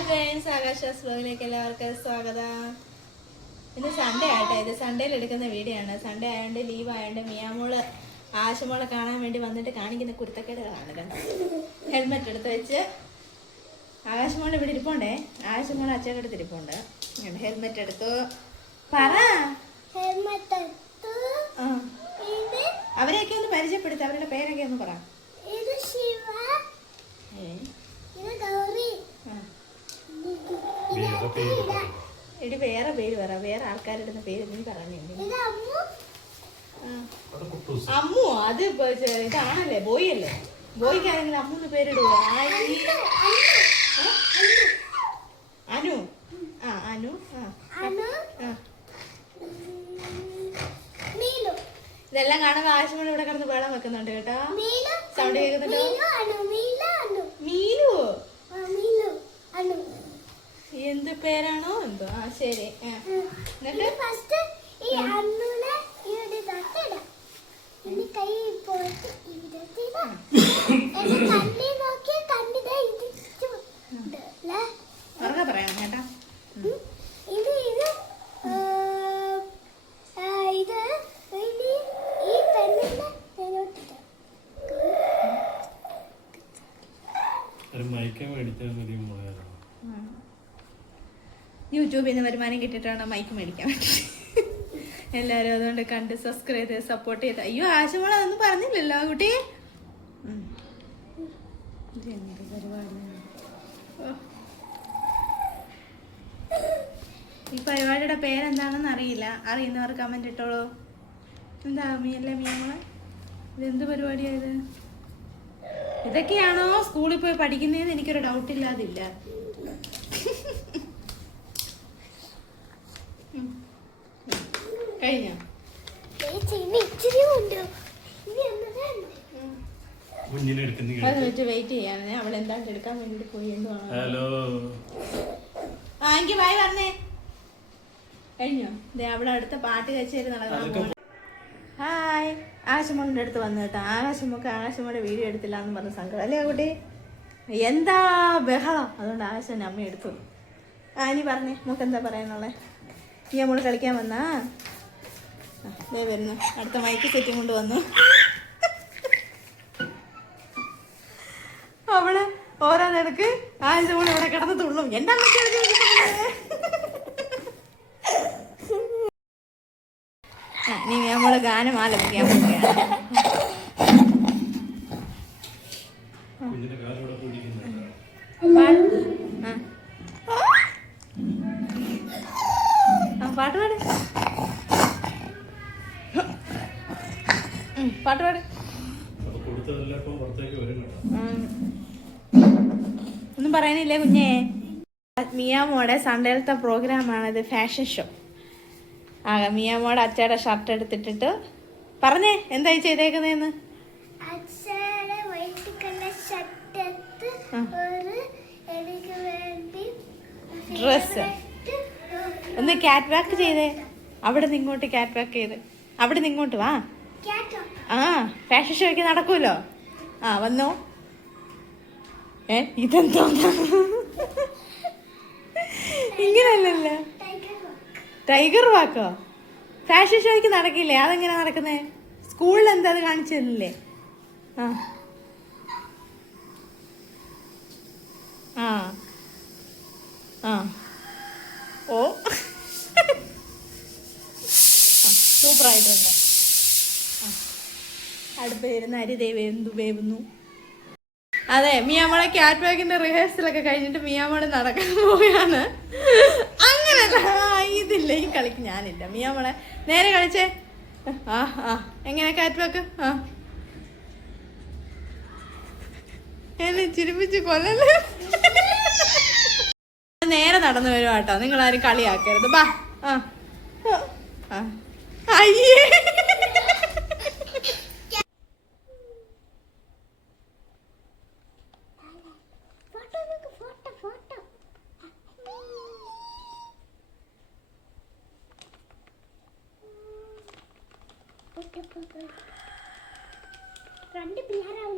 Hi friends, ആകാശാസ് വ്ലോഗിലേക്ക് എല്ലാവർക്കും സ്വാഗതം. ഇന്ന് സൺഡേ ആട്ടെ, ഇത് സൺഡേയിൽ എടുക്കുന്ന വീഡിയോ ആണ്. സൺഡേ ആയതുകൊണ്ട് ലീവ് ആയതുകൊണ്ട് മിയാമോള് ആശമോളെ കാണാൻ വേണ്ടി വന്നിട്ട് കാണിക്കുന്ന കുരുത്തക്കേടുകളാണ്. കണ്ടോ, ഹെൽമെറ്റ് എടുത്ത് വെച്ച് ആകാശമോളെ ഇവിടെ ഇരിപ്പുണ്ടേ. ആകാശമോളെ അച്ഛൻ്റെ അടുത്ത് ഇരിപ്പുണ്ട്. ഹെൽമെറ്റ് എടുത്തു. പറ, അവരെയൊക്കെ ഒന്ന് പരിചയപ്പെടുത്ത, അവരുടെ പേരൊക്കെ ഒന്ന് പറ. എടി വേറെ പേര് പറ, വേറെ ആൾക്കാരുടെ പേര് നീ പറഞ്ഞു. അമ്മു, അത് ഇതാണല്ലേ, ബോയ് അല്ലേ? ബോയ്ക്കാണെങ്കിൽ അമ്മൂന്ന് പേരിടുവോ? അനു. അനു. ഇതെല്ലാം കാണുമ്പോ ആവശ്യമുള്ള ഇവിടെ കിടന്ന് വെള്ളം വെക്കുന്നുണ്ട് കേട്ടോ. സൗണ്ട് കേൾക്കുന്നുണ്ടോ? മീലു എന്ത് പേരാണോ എന്തോ. ശരി. ഉറക്കെ പറയണം കേട്ടാ. യൂട്യൂബിൽ നിന്ന് വരുമാനം കിട്ടിയിട്ടാണ് മൈക്ക് മേടിക്കാൻ വേണ്ടിയിട്ട്. എല്ലാവരും അതുകൊണ്ട് കണ്ട് സബ്സ്ക്രൈബ് ചെയ്ത് സപ്പോർട്ട് ചെയ്ത്. അയ്യോ, ആശമോള അതൊന്നും പറഞ്ഞില്ലല്ലോ കുട്ടി. ഈ പരിപാടിയുടെ പേരെന്താണെന്ന് അറിയില്ല. അറിയുന്നവർ കമന്റ് ഇട്ടോളൂ. എന്താ അല്ലേ മിയമോളെ, ഇതെന്ത് പരിപാടിയായത്? ഇതൊക്കെയാണോ സ്കൂളിൽ പോയി പഠിക്കുന്നതെന്ന് എനിക്കൊരു ഡൗട്ടില്ലാതില്ല. കഴിഞ്ഞോ? വെയിറ്റ് ചെയ്യാനേ. അവൾ എന്താണ്ട് എടുക്കാൻ വേണ്ടിട്ട് പോയി. എനിക്ക് ബായ് പറഞ്ഞേ. കഴിഞ്ഞോ? അവിടെ അടുത്ത പാട്ട് കച്ചേരി നടക്കാൻ. ഹായ്, ആകാശമോളിന്റെ അടുത്ത് വന്നു കേട്ടോ. ആകാശമോടെ വീഡിയോ എടുത്തില്ല എന്ന് പറഞ്ഞ സങ്കടം അല്ലേ കുട്ടി? എന്താ ബഹളം. അതുകൊണ്ട് ആകാശന്റെ അമ്മ എടുത്തു. ഇനി പറഞ്ഞേ, നമുക്ക് എന്താ പറയാനുള്ളേ? ഈ നമ്മള് കളിക്കാൻ വന്നാ വരുന്നു. അടുത്ത മൈക്ക് സെറ്റും കൊണ്ട് വന്നു. അവള് ഓരോന്നിടക്ക് ആഴ്ച ഇവിടെ കിടന്ന് തുള്ളും. എന്റെ അമ്മ നീ നമ്മള് ഗാനം ആലപിക്കാൻ പോവുകയാണ്. പാട്ട് പാട്, പാട്ട് പാട്. ഒന്നും പറയാനില്ലേ കുഞ്ഞേ? മിയാമോടെ സൺഡേലത്തെ പ്രോഗ്രാമാണിത്, ഫാഷൻ ഷോ. മിയാമോടെ അച്ഛയുടെ ഷർട്ട് എടുത്തിട്ടിട്ട് പറഞ്ഞേ എന്തായി ചെയ്തേക്കുന്നതെന്ന്. ഡ്രസ് ഒന്ന് ക്യാറ്റ് വാക്ക് ചെയ്തേ. അവിടെ നിന്ന് ഇങ്ങോട്ട് ക്യാറ്റ് വാക്ക് ചെയ്ത്, അവിടെ നിന്ന് ഇങ്ങോട്ട് വാ. ഫാഷൻ ഷോയ്ക്ക് നടക്കൂലോ. വന്നോ. ഇതെന്തോ ഇങ്ങനല്ലല്ലോ. ടൈഗർ വാക്കോ? ഫാഷൻ ഷോയ്ക്ക് നടക്കില്ലേ? അതെങ്ങനെ നടക്കുന്നേ? സ്കൂളിൽ എന്താ അത് കാണിച്ചു തന്നില്ലേ? ഓ സൂപ്പറായിട്ടുണ്ട്. അടുപ്പിരുന്ന് അരി വേവുന്നു. അതെ, മിയാമോളെ ക്യാറ്റ് വാക്കിന്റെ റിഹേഴ്സലൊക്കെ കഴിഞ്ഞിട്ട് മിയാമോളെ നടക്കാൻ പോവുകയാണ്. അങ്ങനല്ല, ഇതില്ല ഈ കളിക്ക് ഞാനില്ല. മിയാമോളെ നേരെ കളിച്ചേ. എങ്ങനെ ക്യാറ്റ് വാക്ക്? എന്നെ ചിരിപ്പിച്ച് കൊല്ലല്ലേ. നേരെ നടന്നു വരും കേട്ടോ. നിങ്ങളാരും കളിയാക്കരുത്. ബാ. അയ്യേ, രണ്ട് പിള്ളേരാവും.